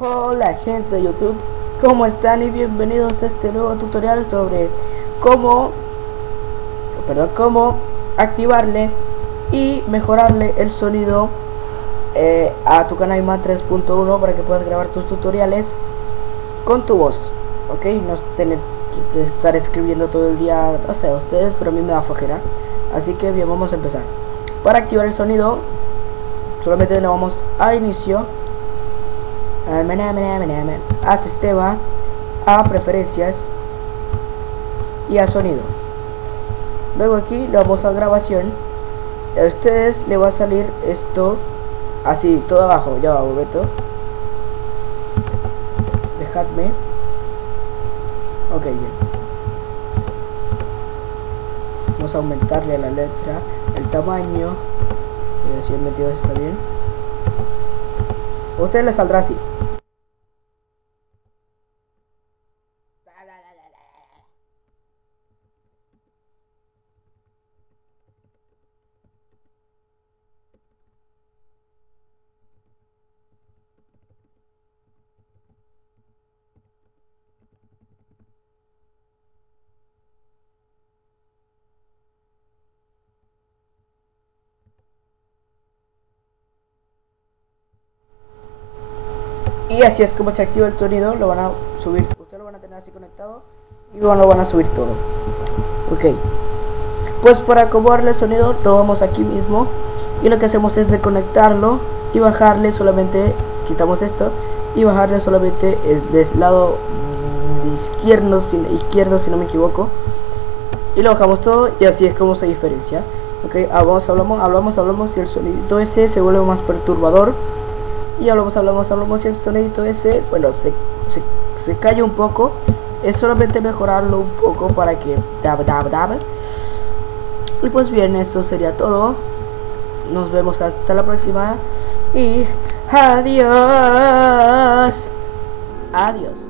Hola gente de YouTube, ¿cómo están? Y bienvenidos a este nuevo tutorial sobre cómo, cómo activarle y mejorarle el sonido a tu Canaima 3.1 para que puedas grabar tus tutoriales con tu voz, ok, no tener que estar escribiendo todo el día, no sé, a ustedes, pero a mí me da flojera. Así que bien, vamos a empezar. Para activar el sonido solamente nos vamos a inicio, a sistema, a preferencias y a sonido. Luego aquí le vamos a grabación. A ustedes le va a salir esto así, todo abajo. Ya va, Beto, dejadme. Ok, bien. Vamos a aumentarle a la letra el tamaño. Y así he metido esto bien. A ustedes les saldrá así. Y así es como se activa el sonido. Lo van a subir, ustedes lo van a tener así conectado y lo van a subir todo. Ok, pues para acomodarle el sonido lo vamos aquí mismo y lo que hacemos es desconectarlo y bajarle solamente, quitamos esto y bajarle solamente el del lado izquierdo si no me equivoco, y lo bajamos todo y así es como se diferencia. Ok, hablamos y el sonido ese se vuelve más perturbador. Y hablamos y el sonidito ese, bueno, se calla un poco. Es solamente mejorarlo un poco para que y pues bien, eso sería todo. Nos vemos hasta la próxima y adiós. Adiós.